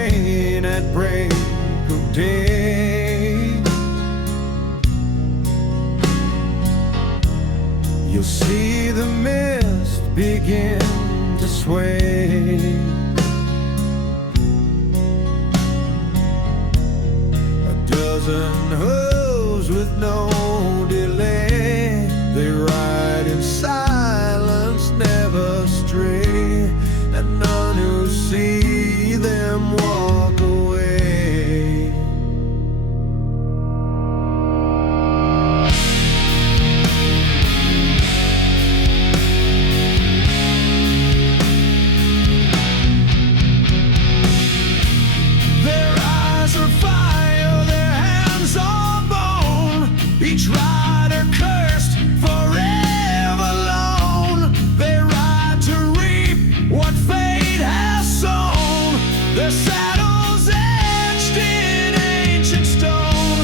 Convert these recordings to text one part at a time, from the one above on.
train at break of day. You'll see the mist begin to sway. A dozen hooves with no delay, they ride in silence, never stray, and none who see them walk away. Their eyes are fire, their hands are bone, each rider cursed forever alone. They ride to reap what fate has sown, their saddles etched in ancient stone,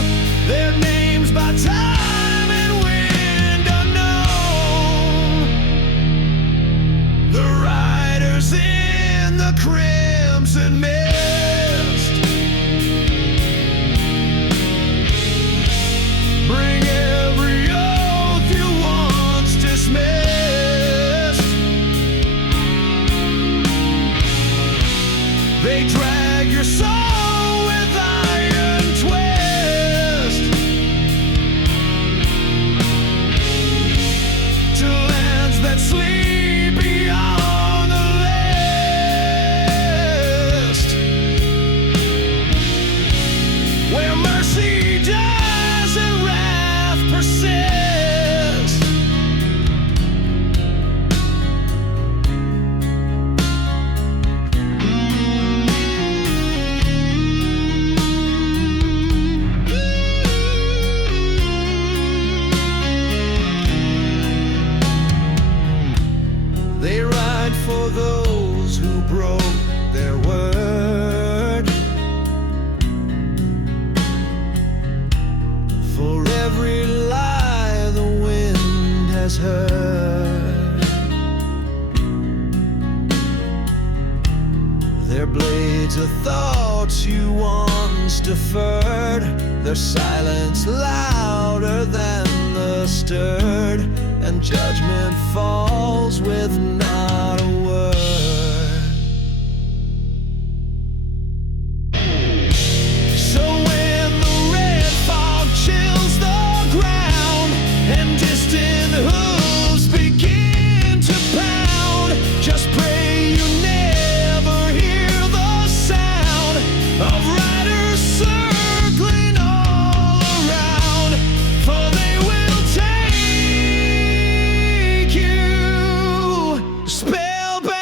their names by time and wind unknown. The riders in the crimson mist bring every oath you once dismissed. They drag your soul with iron twist to lands that sleep beyond the list, where mercy dies and wrath persists. They ride for those who broke their word, for every lie the wind has heard. Their blades are thoughts you once deferred, their silence louder than the stirred, and judgment falls with not a word. So when the red fog chills the ground and distant hooves begin to pound, just pray you never hear the sound of riders circling all around, for they will take you spellbound.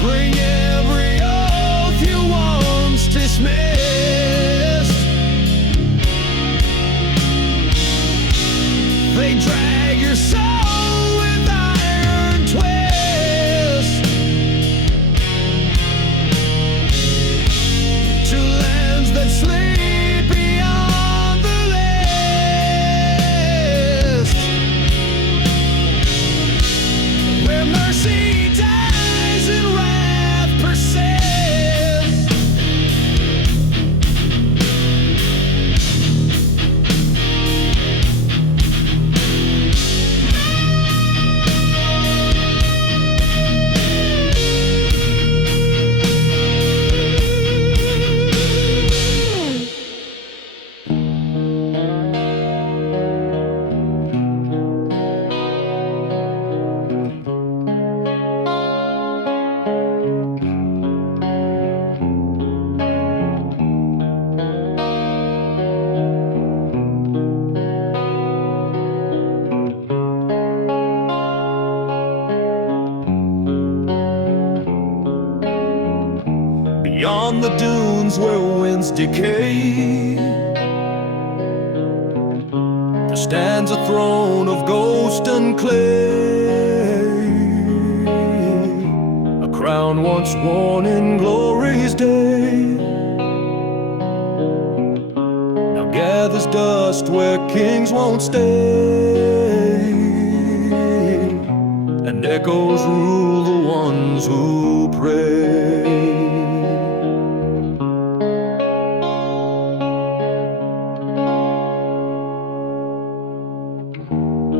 Bring every oath you once dismissed. They drag your soul with iron twist to lands that sleep beyond the list, where mercy dies and wrath persists. Beyond the dunes where winds decay, there stands a throne of ghost and clay, a crown once worn in glory's day, now gathers dust where kings won't stay. and echoes rule the ones who pray.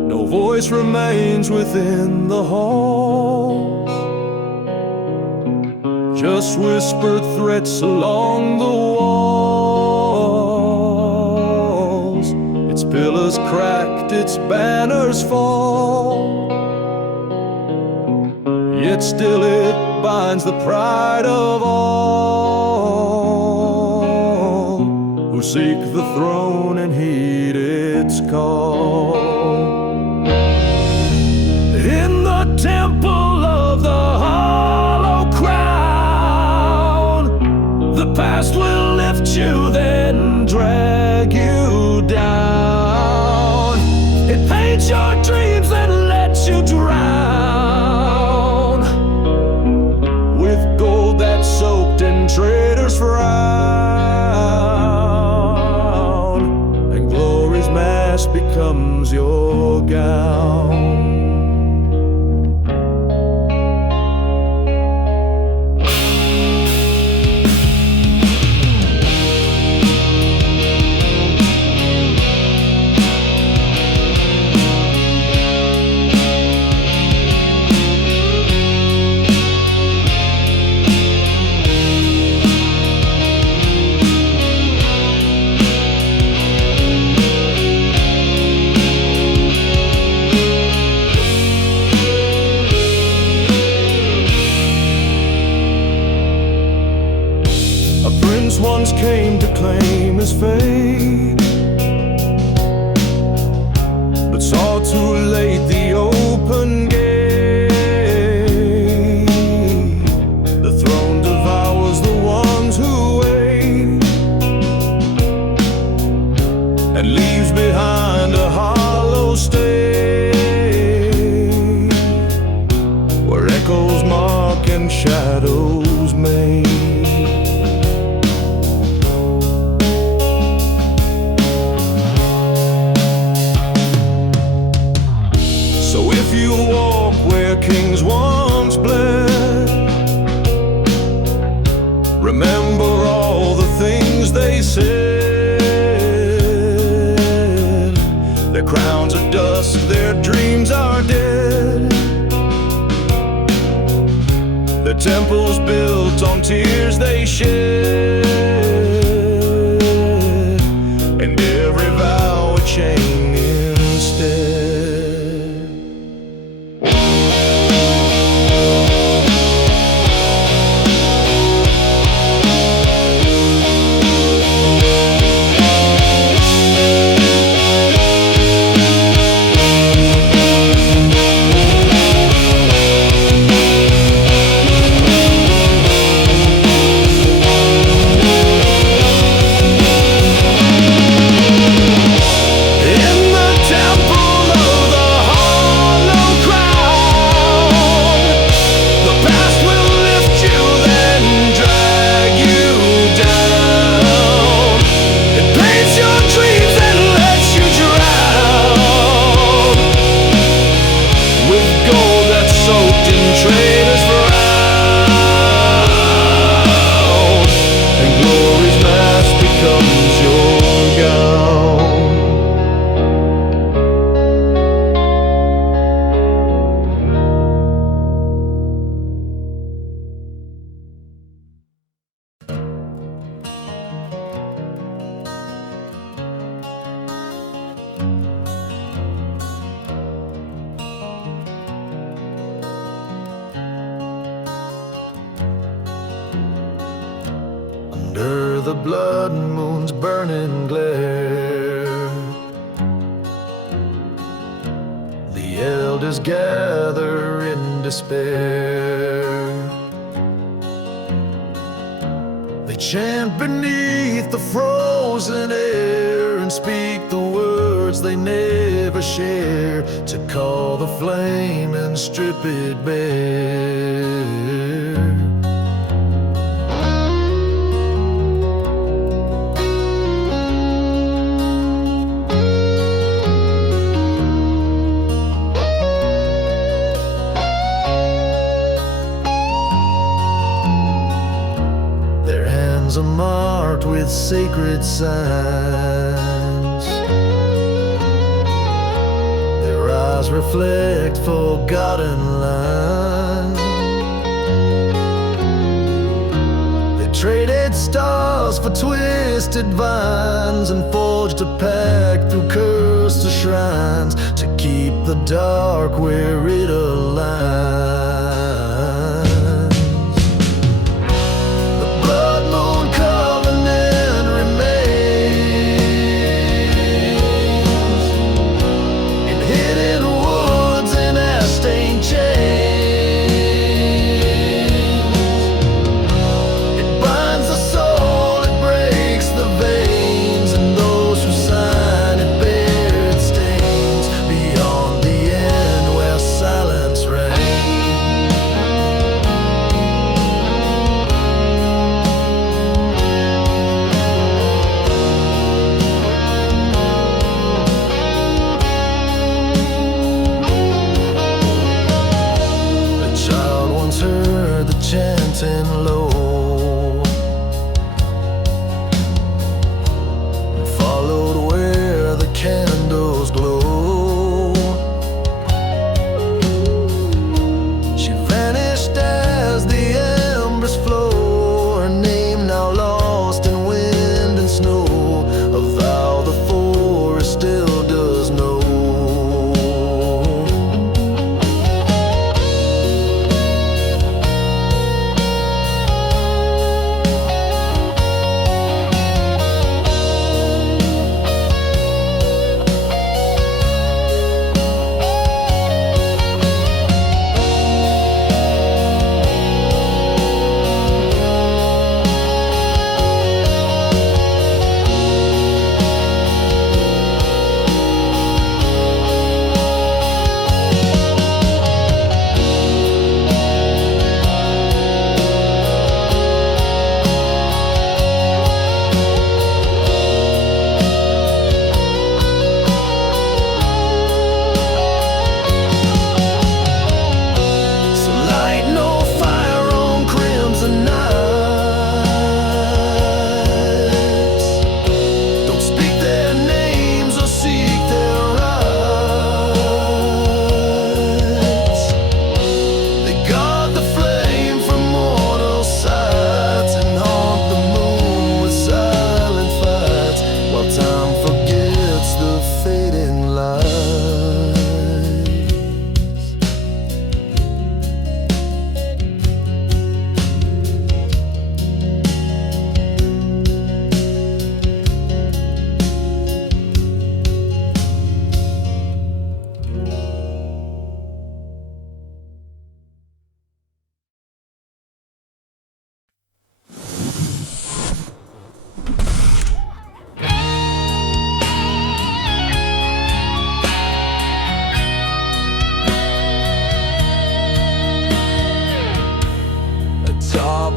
No voice remains within the halls, just whispered threats along the walls. Its pillars cracked, its banners fall, yet still it binds the pride of all who seek the throne and heed its call. In the temple of the hollow crown, the past will lift you, then drag you down. It paints your dreams and lets you drown with gold that's soaked in traitors' frown, and glory's mask becomes your gown. Once came to claim his fate, but saw too late the open gate. The throne devours the ones who wait, and leaves behind a hollow state where echoes mock and shadows make. You walk where kings once bled, remember all the things they said. Their crowns are dust, their dreams are dead, their temples built on tears they shed, and every vow a chain instead. Under the blood moon's burning glare, the elders gather in despair. They chant beneath the frozen air and speak the words they never share, to call the flame and strip it bare. arms are marked with sacred signs. Their eyes reflect forgotten lines. They traded stars for twisted vines and forged a pact through cursed shrines to keep the dark where it aligns. Chanting low, and followed where the candles glow. She vanished as the embers flow, her name now lost in wind and snow. A vow the forest still does know.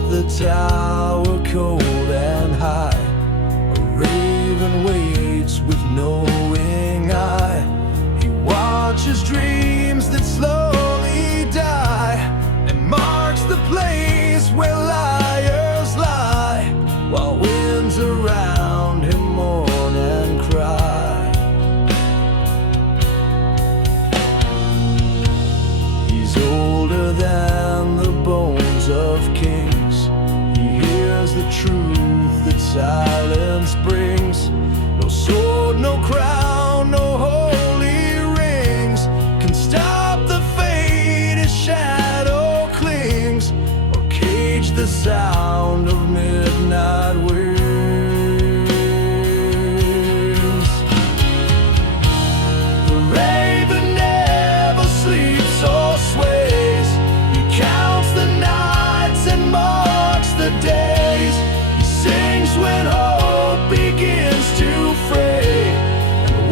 The tower cold and high, a raven waits with knowing eye. He watches dreams that slowly die, and marks the place where liars lie, while winds around him mourn and cry. He's older than the bones of kings. The truth that silence brings. No sword, no crown, no holy rings can stop the fate his shadow clings, or cage the sound of midnight winds. The raven never sleeps or sways. He counts the nights and marks the days. Sings when hope begins to fray, and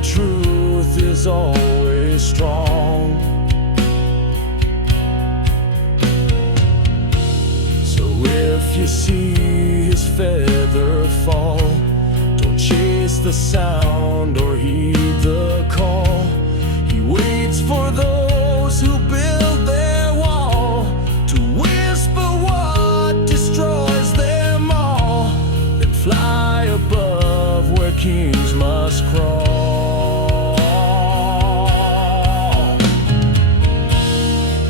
that truth is always strong. So if you see his feather fall, don't chase the sound or heed the call. He waits for those who build their wall to whisper what destroys them all, then fly above where kings must crawl.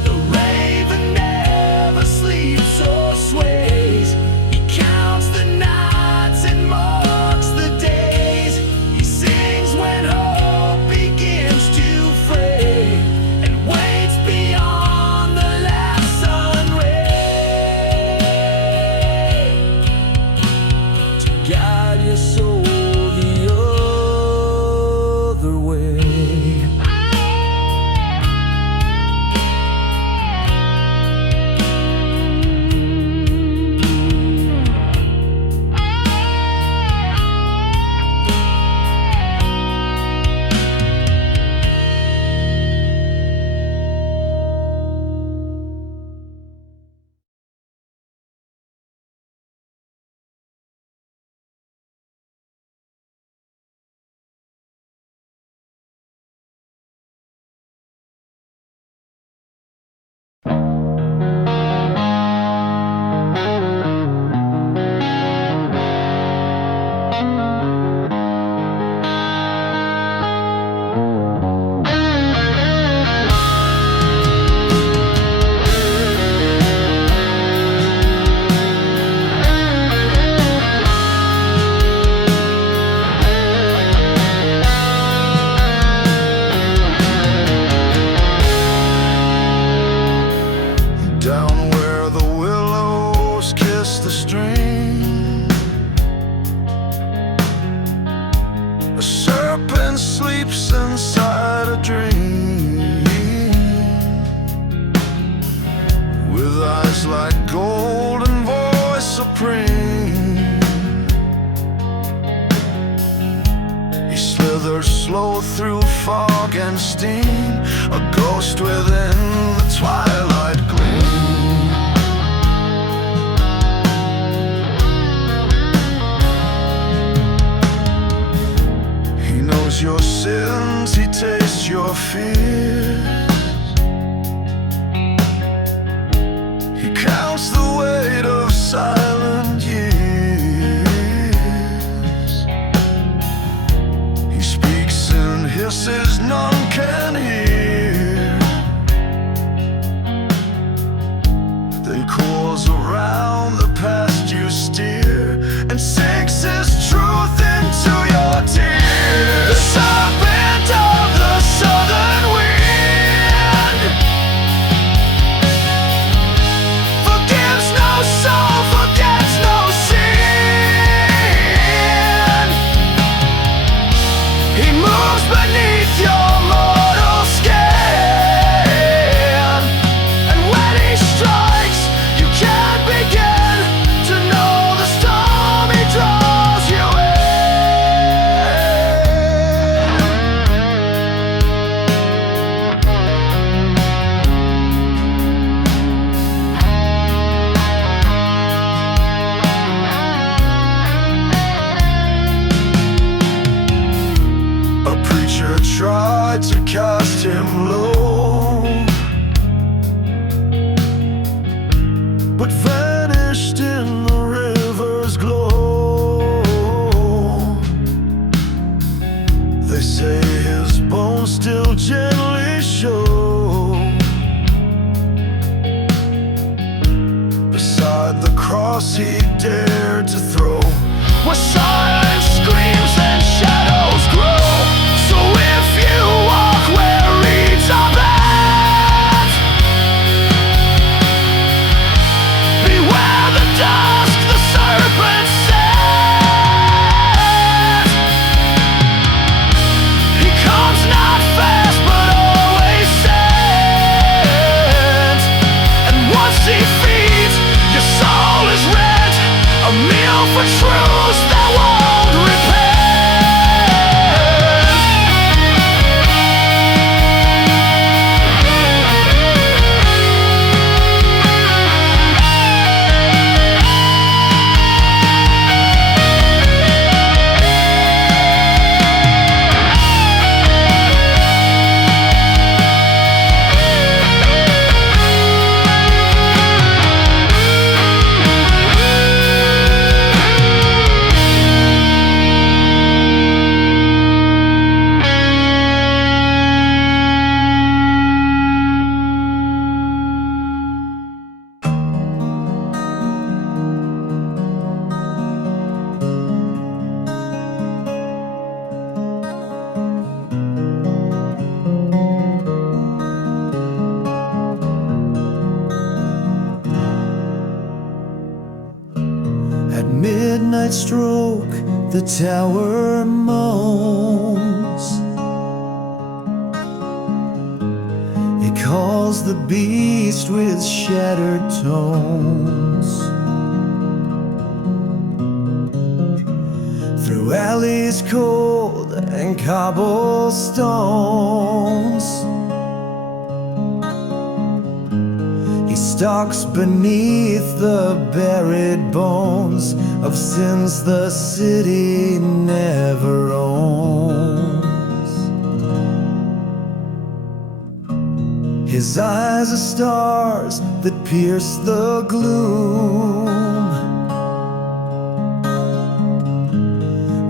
The raven never sleeps or sways. He counts the nights and marks the days. He sings when hope begins to fray, and waits beyond the last sun ray to guide your soul the other way. Down where the willows kiss the stream, a serpent sleeps inside a dream, with eyes like gold and voice supreme. He slithers slow through fog and steam, a ghost within the twilight gleam. He knows your sins, he tastes your fears. He counts the weight of silent years. He speaks in hisses none can hear, then coils around the past you steer, and sinks his truth into your tears. The serpent of the southern wind forgives no soul, forgets no sin. He moves beneath your mortal skin, and when he strikes, you can't begin to know the storm he draws you in. A preacher tried to cast him low, but vanished in the river's glow. They say his bones still gently show beside the cross he dared to throw, where silence screams and shadows grow. So if you walk where reeds are bent, beware the dusk the serpent sent. He comes not fast but always sent, and once he feeds, your soul is rent, a meal for truths that won't midnight stroke, the tower moans. It calls the beast with shattered tones. Through alleys cold and cobblestones, he stalks beneath the buried bones of sins the city never owns. His eyes are stars that pierce the gloom,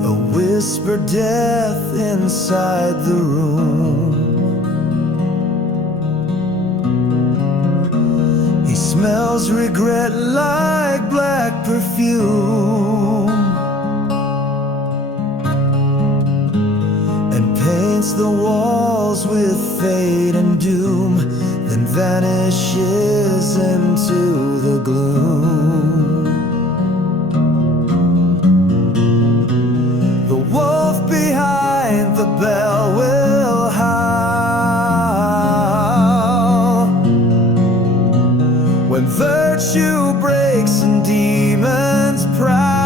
a whispered death inside the room. He smells regret like black perfume, and paints the walls with fate and doom, then vanishes into the gloom. The wolf behind the bell will howl when virtue breaks and demons prowl.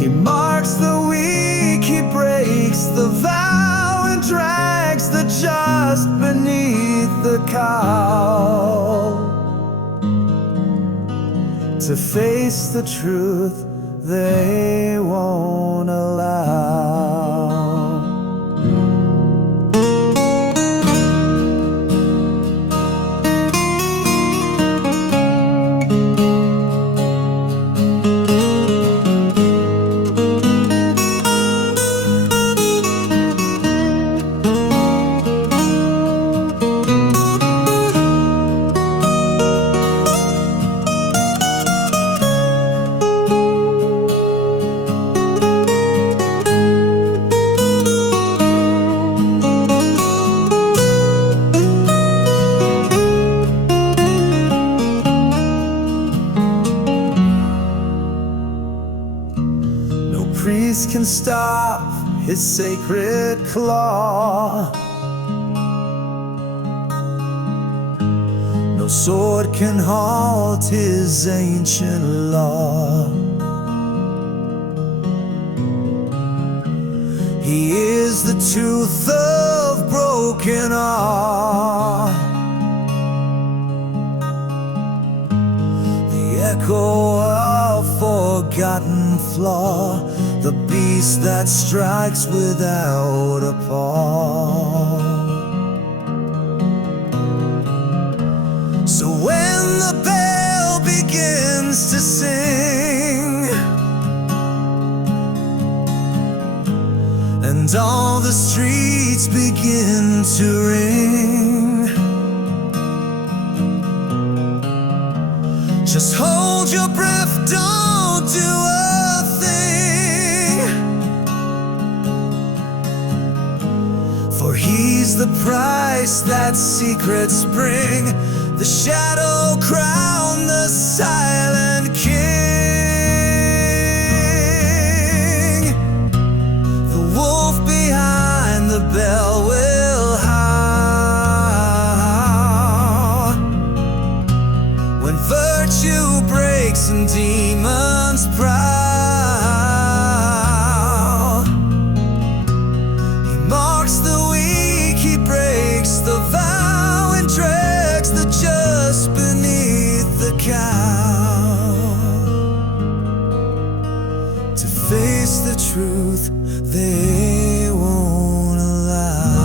He marks the weak, he breaks the vow, and drags the just beneath the cowl. To face the truth they won't allow. Priest can stop his sacred claw. No sword can halt his ancient law. He is the tooth of broken awe, the echo of forgotten flaw, the beast that strikes without a pause. So when the bell begins to sing, and all the streets begin to ring, just hold your breath, don't do a thing, for he's the price that secrets bring, the shadow crown, the silent king. The wolf behind the bell will howl when virtue breaks and demons prowl. He marks the weak, he breaks the vow, and drags the just beneath the cowl. To face the truth they won't allow.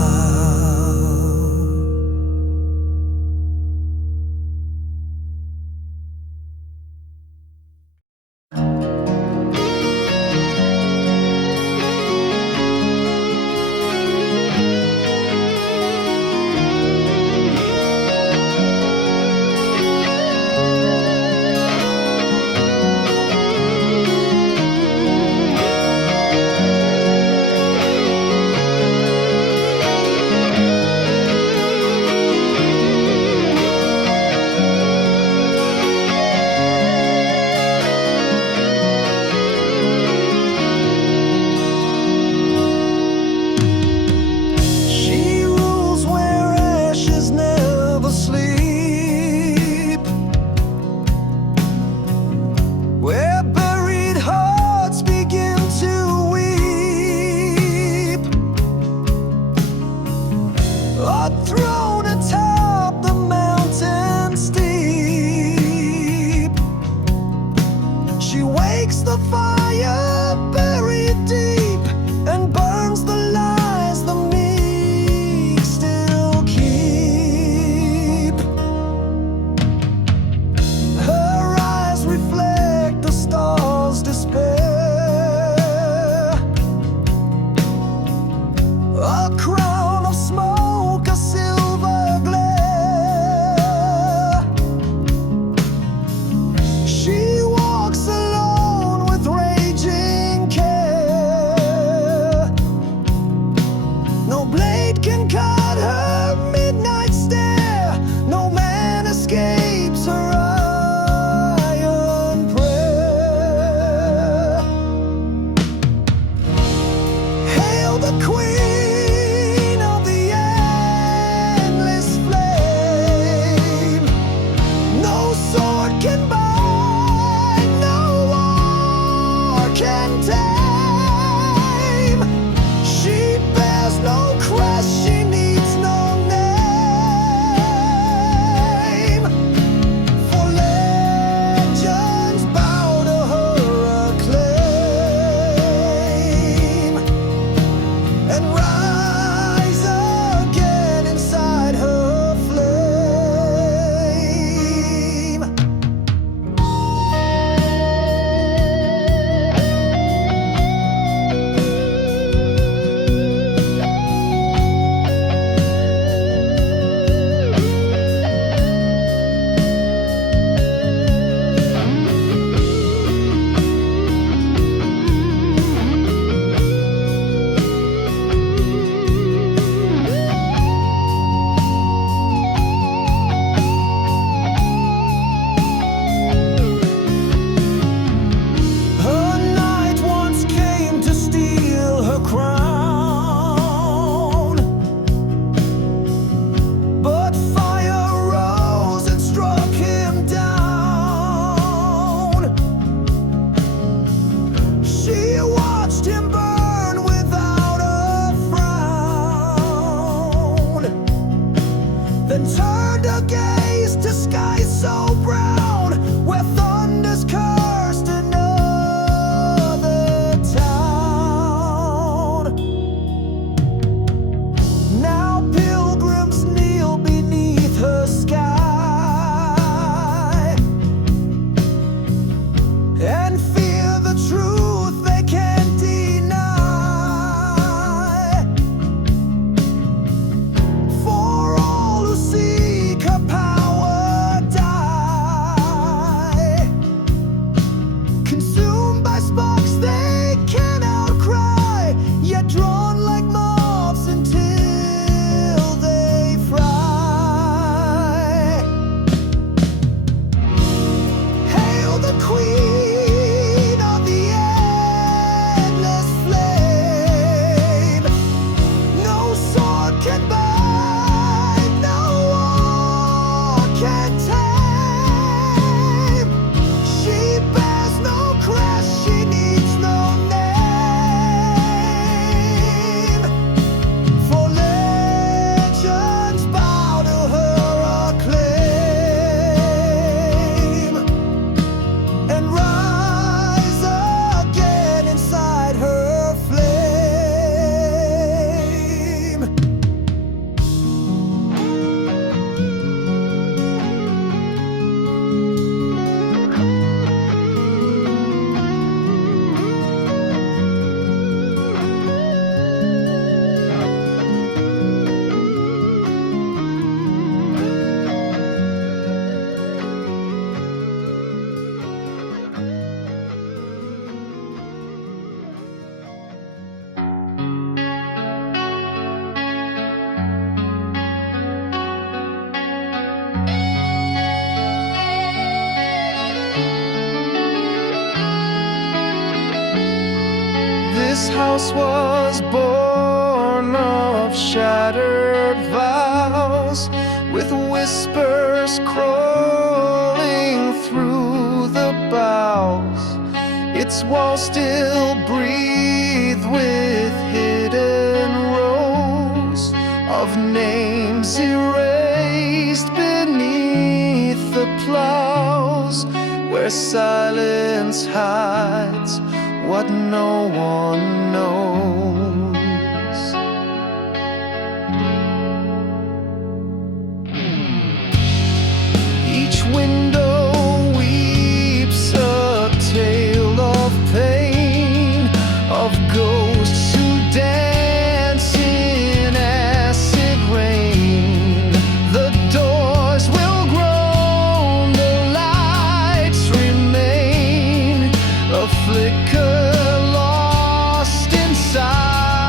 This house was born of shattered vows, with whispers crawling through the boughs. Its walls still breathe with hidden rows of names erased beneath the plows, where silence hides what no one knows. Each window weeps a tale of pain, of ghosts who dance in acid rain. The doors will groan, the lights remain, a flicker lost inside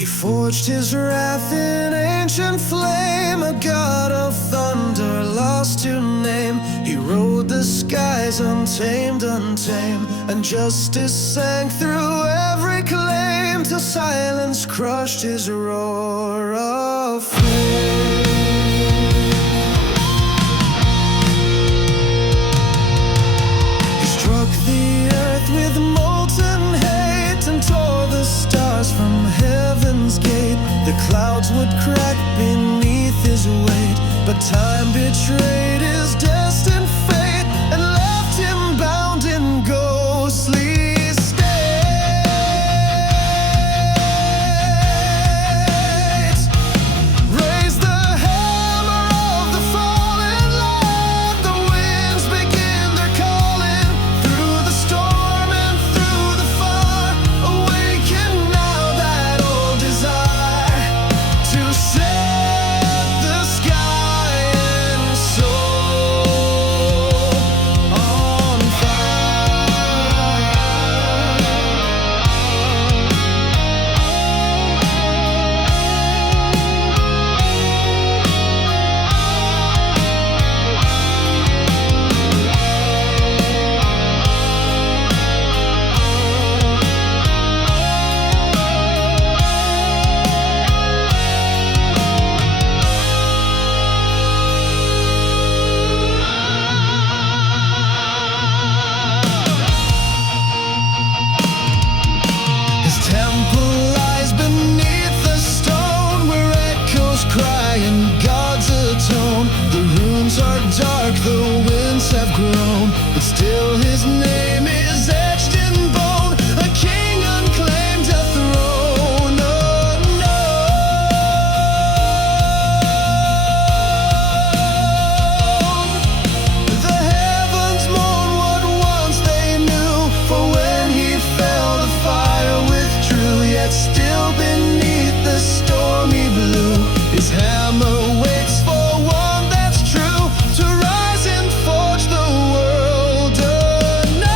He forged his wrath in ancient flame, a god of thunder lost to name. He rode the skies untamed, untamed, and justice sang through every claim, till silence crushed his roar of flame. He struck the earth with molten hate and tore the stars from heaven's gate. The clouds would crack beneath his weight, but time betrayed his destined fate and left him bound in ghostly states. Raise the hammer of the fallen, let the winds begin their calling. Through the storm and through the fire, awaken now that old desire to set the sky and soul on His temple lies beneath the stone, where echoes cry and gods atone. The runes are dark, the winds have grown, but still his name is etched in bone. A king unclaimed, a throne unknown. The heavens mourn what once they knew, for when he fell the fire withdrew. Yet still beneath the stormy blue, his hammer waits for one that's true, to rise and forge the world anew.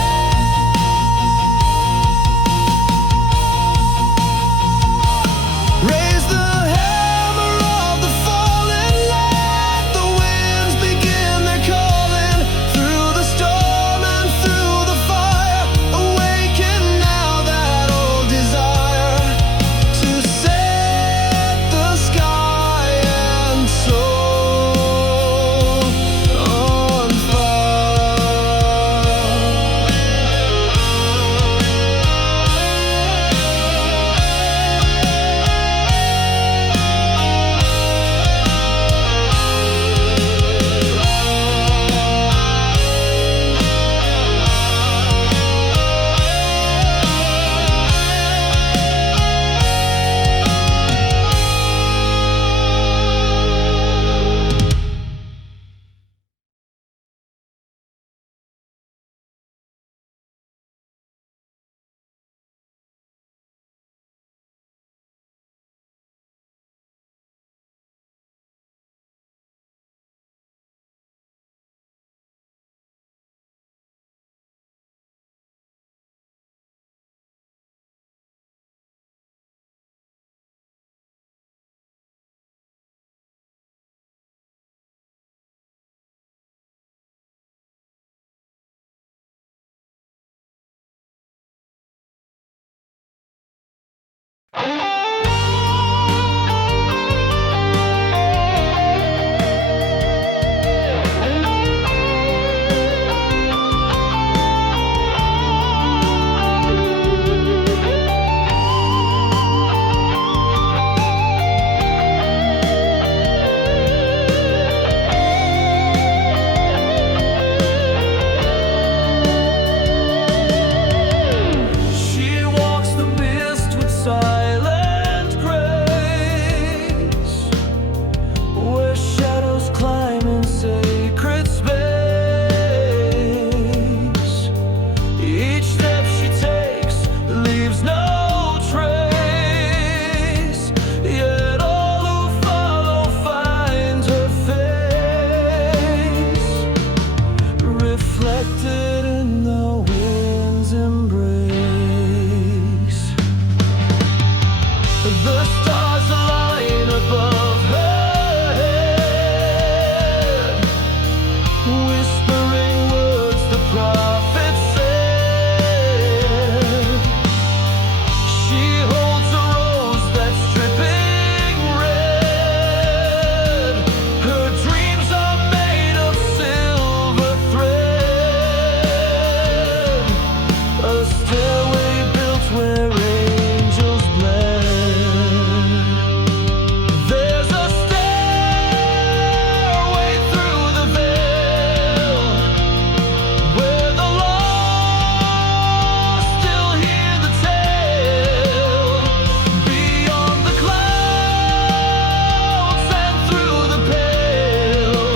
Raise the hammer of the fallen, let the winds begin their calling. Through the storm and through the fire, awaken now that old desire to set the sky and soul on The stars align above her head, whispering words the prophet said. She holds a rose that's dripping red. Her dreams are made of silver thread. A stairway built where angels bled. There's a stairway through the veil, where the lost still hear the tale. Beyond the clouds and through the pale,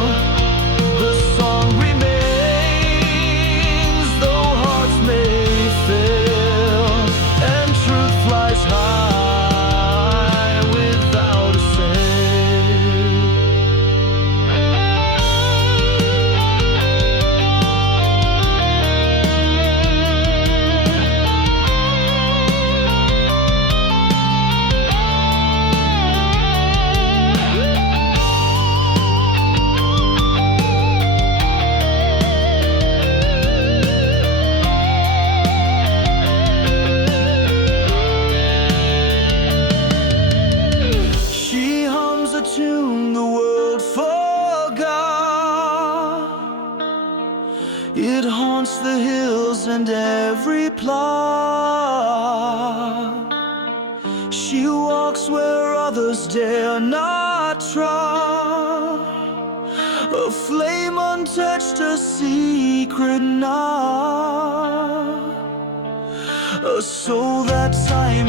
the song remains, though hearts may fail, and truth flies high without a sail. She hums a tune the world forgot. It haunts the hills and every plot. She walks where others dare not trod. A flame untouched, a secret knot. A soul that time